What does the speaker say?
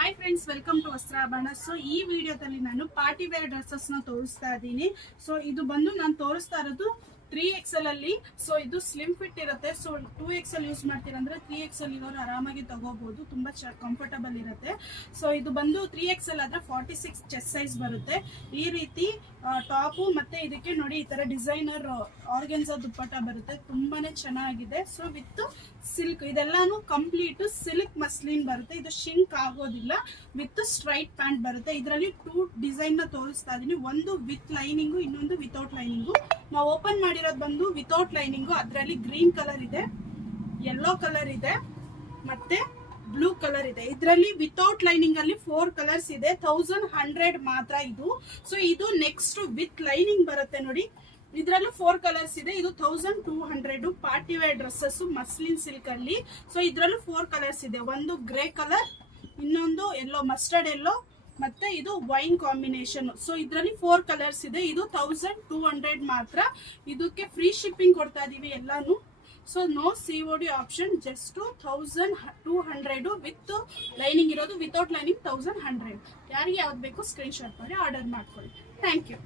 Hi friends, welcome to Vastrabharana. So ಈ ವಿಡಿಯೋದಲ್ಲಿ ನಾನು ಪಾರ್ಟಿ ವೇರ್ ಡ್ರೆಸ್ಸಸ್ ನ ತೋರಿಸ್ತಾ ಇದ್ದೀನಿ. ಸೊ ಇದು ಬಂದು ನಾನು ತೋರಿಸ್ತಾ ಇರೋದು 3XL ಅಲ್ಲಿ. ಸೊ ಇದು ಸ್ಲಿಮ್ ಫಿಟ್ ಇರುತ್ತೆ. ಸೊ 2XL ಯೂಸ್ ಮಾಡ್ತೀರಂದ್ರೆ 3XL ಇರೋರು ಆರಾಮಾಗಿ ತಗೋಬಹುದು, ತುಂಬಾ ಕಂಫರ್ಟಬಲ್ ಇರುತ್ತೆ. ಸೊ ಇದು ಬಂದು 3XL ಆದ್ರೆ 46 ಚೆಸ್ಟ್ ಸೈಜ್ ಬರುತ್ತೆ. ಈ ರೀತಿ ಟಾಪು ಮತ್ತೆ ಇದಕ್ಕೆ ನೋಡಿ ಈ ತರ ಡಿಸೈನರ್ ಆರ್ಗೆನ್ಸಾ ದುಪ್ಪಟ್ಟ ಬರುತ್ತೆ, ತುಂಬಾನೇ ಚೆನ್ನಾಗಿದೆ. ಸೊ ವಿತ್ ಸಿಲ್ಕ್, ಇದೆಲ್ಲಾನು ಕಂಪ್ಲೀಟ್ ಸಿಲ್ಕ್ ಮಸ್ಲಿನ್ ಬರುತ್ತೆ. ಇದು ಶಿಂಕ್ ಆಗೋದಿಲ್ಲ. ವಿತ್ ಸ್ಟ್ರೈಟ್ ಪ್ಯಾಂಟ್ ಬರುತ್ತೆ. ಇದರಲ್ಲಿ 2 ಡಿಸೈನ್ ನ ತೋರಿಸ್ತಾ ಇದೀನಿ, ಒಂದು ವಿತ್ ಲೈನಿಂಗು, ಇನ್ನೊಂದು ವಿತೌಟ್ ಲೈನಿಂಗು. ನಾವು ಓಪನ್ ಮಾಡಿರೋದು ಬಂದು ವಿತೌಟ್ ಲೈನಿಂಗು. ಅದರಲ್ಲಿ ಗ್ರೀನ್ ಕಲರ್ ಇದೆ, ಯೆಲ್ಲೋ ಕಲರ್ ಇದೆ, ಮತ್ತೆ ಬ್ಲೂ ಕಲರ್ ಇದೆ. ಇದರಲ್ಲಿ ವಿತೌಟ್ ಲೈನಿಂಗ್ ಅಲ್ಲಿ 4 ಕಲರ್ಸ್ ಇದೆ. 1100 ಮಾತ್ರ ಇದು. ಸೊ ಇದು ನೆಕ್ಸ್ಟ್ ವಿತ್ ಲೈನಿಂಗ್ ಬರುತ್ತೆ ನೋಡಿ, ಇದ್ರಲ್ಲೂ 4 ಕಲರ್ಸ್ ಇದೆ. ಇದು 1200 party wear dresses muslin silk ಅಲ್ಲಿ. ಸೊ ಇದ್ರಲ್ಲೂ 4 ಕಲರ್ಸ್ ಇದೆ. ಒಂದು ಗ್ರೇ ಕಲರ್, ಇನ್ನೊಂದು ಎಲ್ಲೋ ಮಸ್ಟರ್ಡ್ ಎಲ್ಲೋ, ಮತ್ತೆ ಇದು ವೈನ್ ಕಾಂಬಿನೇಷನ್. ಸೊ ಇದರಲ್ಲಿ 4 ಕಲರ್ಸ್ ಇದೆ. ಇದು 1200 ಮಾತ್ರ. ಇದಕ್ಕೆ ಫ್ರೀ ಶಿಪ್ಪಿಂಗ್ ಕೊಡ್ತಾ ಇದೀವಿ ಎಲ್ಲಾನು. So no COD option, just 1200 with lining ಇರೋದು. Without lining 1100. ಯಾರಿಗೆ ಯಾವ್ದು ಬೇಕು ಸ್ಕ್ರೀನ್ ಶಾಟ್ ಮಾಡಿ ಆರ್ಡರ್ ಮಾಡ್ಕೊಳ್ಳಿ. Thank you.